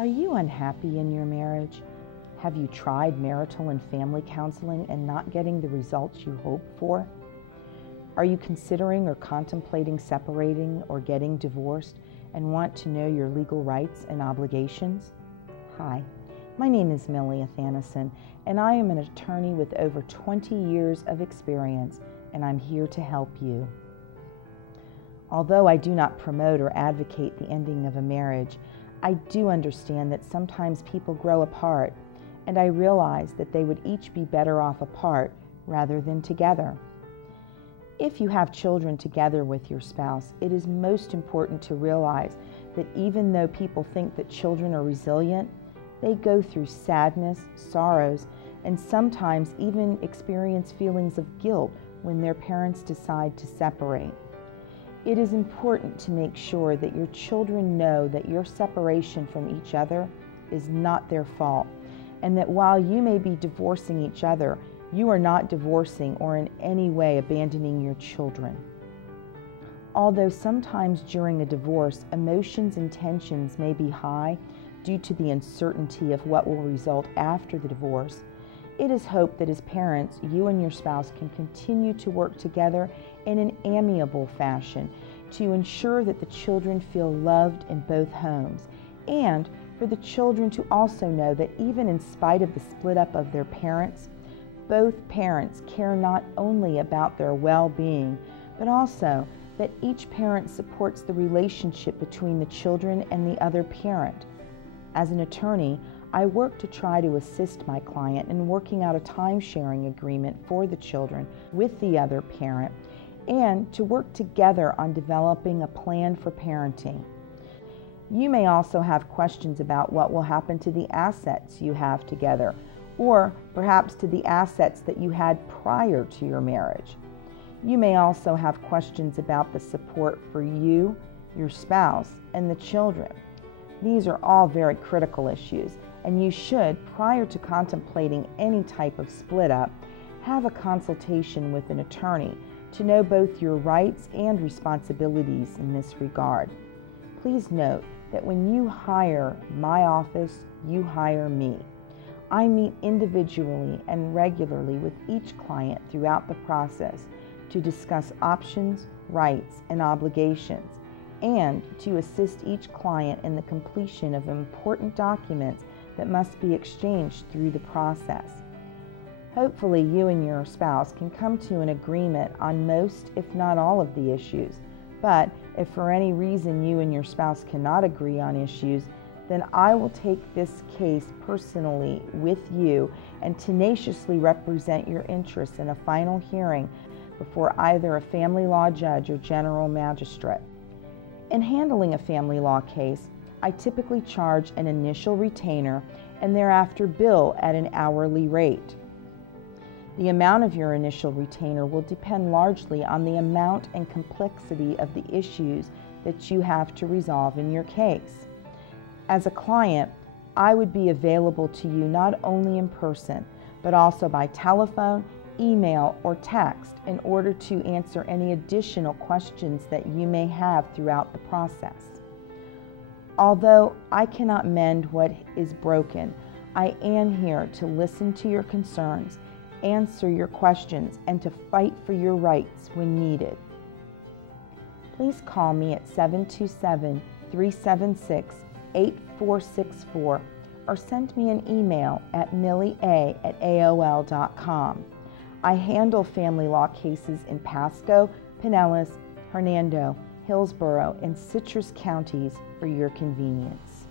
Are you unhappy in your marriage? Have you tried marital and family counseling and not getting the results you hoped for? Are you considering or contemplating separating or getting divorced and want to know your legal rights and obligations? Hi, my name is Millie Athaneson, and I am an attorney with over 20 years of experience, and I'm here to help you. Although I do not promote or advocate the ending of a marriage, I do understand that sometimes people grow apart, and I realize that they would each be better off apart rather than together. If you have children together with your spouse, it is most important to realize that even though people think that children are resilient, they go through sadness, sorrows, and sometimes even experience feelings of guilt when their parents decide to separate. It is important to make sure that your children know that your separation from each other is not their fault, and that while you may be divorcing each other, you are not divorcing or in any way abandoning your children. Although sometimes during a divorce, emotions and tensions may be high due to the uncertainty of what will result after the divorce, it is hoped that as parents, you and your spouse can continue to work together in an amiable fashion to ensure that the children feel loved in both homes, and for the children to also know that even in spite of the split up of their parents, both parents care not only about their well-being, but also that each parent supports the relationship between the children and the other parent. As an attorney, I work to try to assist my client in working out a time-sharing agreement for the children with the other parent and to work together on developing a plan for parenting. You may also have questions about what will happen to the assets you have together, or perhaps to the assets that you had prior to your marriage. You may also have questions about the support for you, your spouse, and the children. These are all very critical issues, and you should, prior to contemplating any type of split up, have a consultation with an attorney to know both your rights and responsibilities in this regard. Please note that when you hire my office, you hire me. I meet individually and regularly with each client throughout the process to discuss options, rights, and obligations, and to assist each client in the completion of important documents that must be exchanged through the process. Hopefully, you and your spouse can come to an agreement on most, if not all, of the issues. But if for any reason you and your spouse cannot agree on issues, then I will take this case personally with you and tenaciously represent your interests in a final hearing before either a family law judge or general magistrate. In handling a family law case, I typically charge an initial retainer and thereafter bill at an hourly rate. The amount of your initial retainer will depend largely on the amount and complexity of the issues that you have to resolve in your case. As a client, I would be available to you not only in person, but also by telephone, email, or text in order to answer any additional questions that you may have throughout the process. Although I cannot mend what is broken, I am here to listen to your concerns, answer your questions, and to fight for your rights when needed. Please call me at 727-376-8464 or send me an email at millia@aol.com. I handle family law cases in Pasco, Pinellas, Hernando, Hillsborough, and Citrus counties for your convenience.